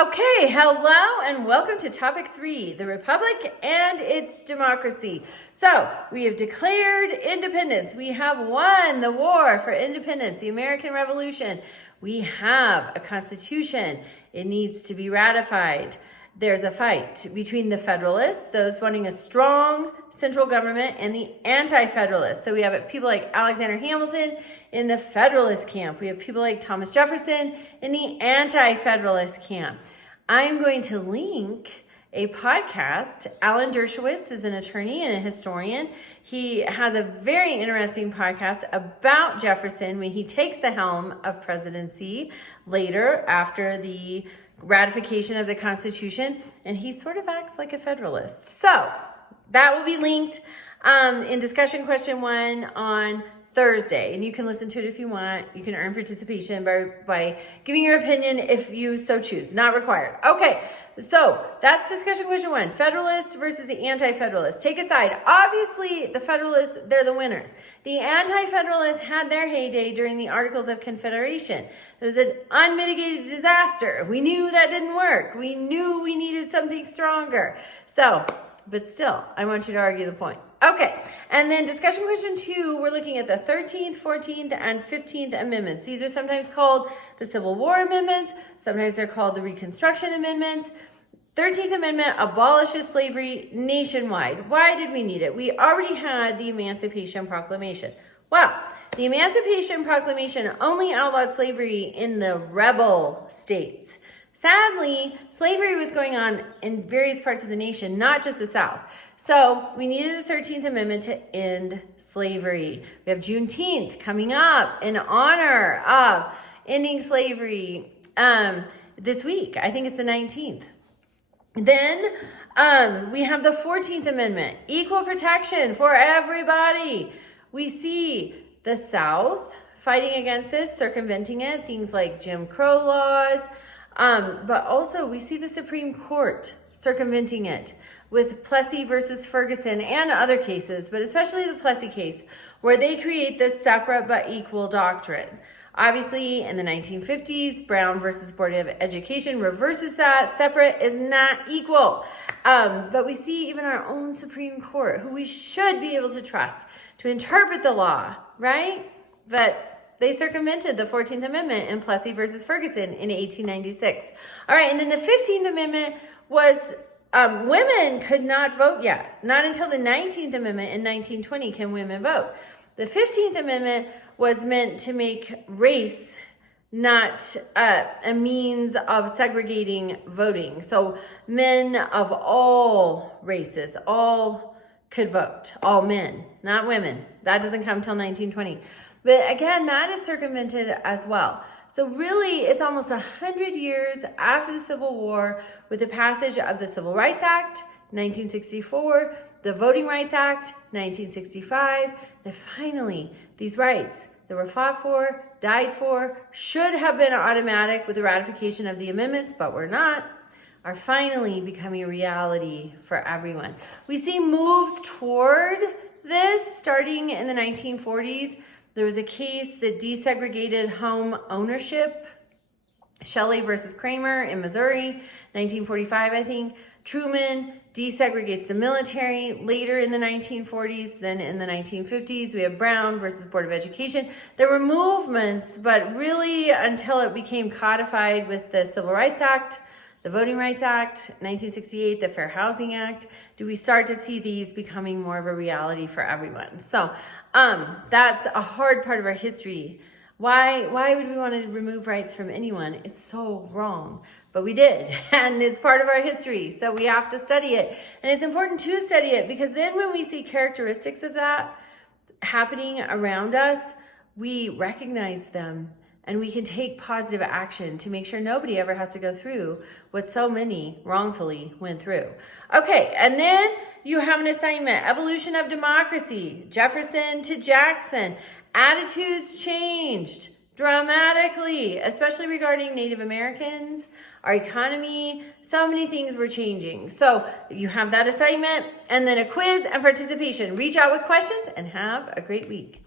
Okay, hello and welcome to topic 3, the Republic and its democracy. So we have declared independence. We have won the war for independence, the American Revolution. We have a constitution. It needs to be ratified. There's a fight between the Federalists, those wanting a strong central government, and the Anti-Federalists. So we have people like Alexander Hamilton in the Federalist camp. We have people like Thomas Jefferson in the Anti-Federalist camp. I'm going to link a podcast. Alan Dershowitz is an attorney and a historian. He has a very interesting podcast about Jefferson when he takes the helm of presidency later after the ratification of the Constitution, and he sort of acts like a Federalist. So that will be linked in discussion question 1 on Thursday, and you can listen to it if you want. You can earn participation by giving your opinion if you so choose. Not required. Okay, so that's discussion question 1. Federalists versus the Anti-Federalists. Take a side. Obviously, the Federalists, they're the winners. The Anti-Federalists had their heyday during the Articles of Confederation. It was an unmitigated disaster. We knew that didn't work. We knew we needed something stronger. So, but still, I want you to argue the point. Okay, and then discussion question 2, we're looking at the 13th, 14th, and 15th Amendments. These are sometimes called the Civil War Amendments. Sometimes they're called the Reconstruction Amendments. 13th Amendment abolishes slavery nationwide. Why did we need it? We already had the Emancipation Proclamation. Well, the Emancipation Proclamation only outlawed slavery in the rebel states. Sadly, slavery was going on in various parts of the nation, not just the South. So we needed the 13th Amendment to end slavery. We have Juneteenth coming up in honor of ending slavery this week. I think it's the 19th. Then we have the 14th Amendment, equal protection for everybody. We see the South fighting against this, circumventing it, things like Jim Crow laws. But also we see the Supreme Court circumventing it with Plessy versus Ferguson and other cases, but especially the Plessy case, where they create this separate but equal doctrine. Obviously, in the 1950s, Brown versus Board of Education reverses that. Separate is not equal. But we see even our own Supreme Court, who we should be able to trust to interpret the law, right? But they circumvented the 14th Amendment in Plessy versus Ferguson in 1896. All right, and then the 15th Amendment was women could not vote yet. Not until the 19th Amendment in 1920 can women vote. The 15th Amendment was meant to make race not a means of segregating voting. So men of all races, all could vote. All men, not women. That doesn't come till 1920. But again, that is circumvented as well. So really, it's almost 100 years after the Civil War with the passage of the Civil Rights Act, 1964, the Voting Rights Act, 1965, that finally these rights that were fought for, died for, should have been automatic with the ratification of the amendments, but were not, are finally becoming a reality for everyone. We see moves toward this starting in the 1940s. There was a case that desegregated home ownership, Shelley versus Kramer in Missouri, 1945, I think. Truman desegregates the military later in the 1940s. Then in the 1950s, we have Brown versus Board of Education. There were movements, but really until it became codified with the Civil Rights Act, the Voting Rights Act, 1968, the Fair Housing Act, do we start to see these becoming more of a reality for everyone. So that's a hard part of our history. Why would we want to remove rights from anyone? It's so wrong. But we did, and it's part of our history, so we have to study it. And it's important to study it because then when we see characteristics of that happening around us, we recognize them and we can take positive action to make sure nobody ever has to go through what so many wrongfully went through. Okay, and then you have an assignment, evolution of democracy, Jefferson to Jackson. Attitudes changed dramatically, especially regarding Native Americans, our economy, so many things were changing. So you have that assignment and then a quiz and participation. Reach out with questions and have a great week.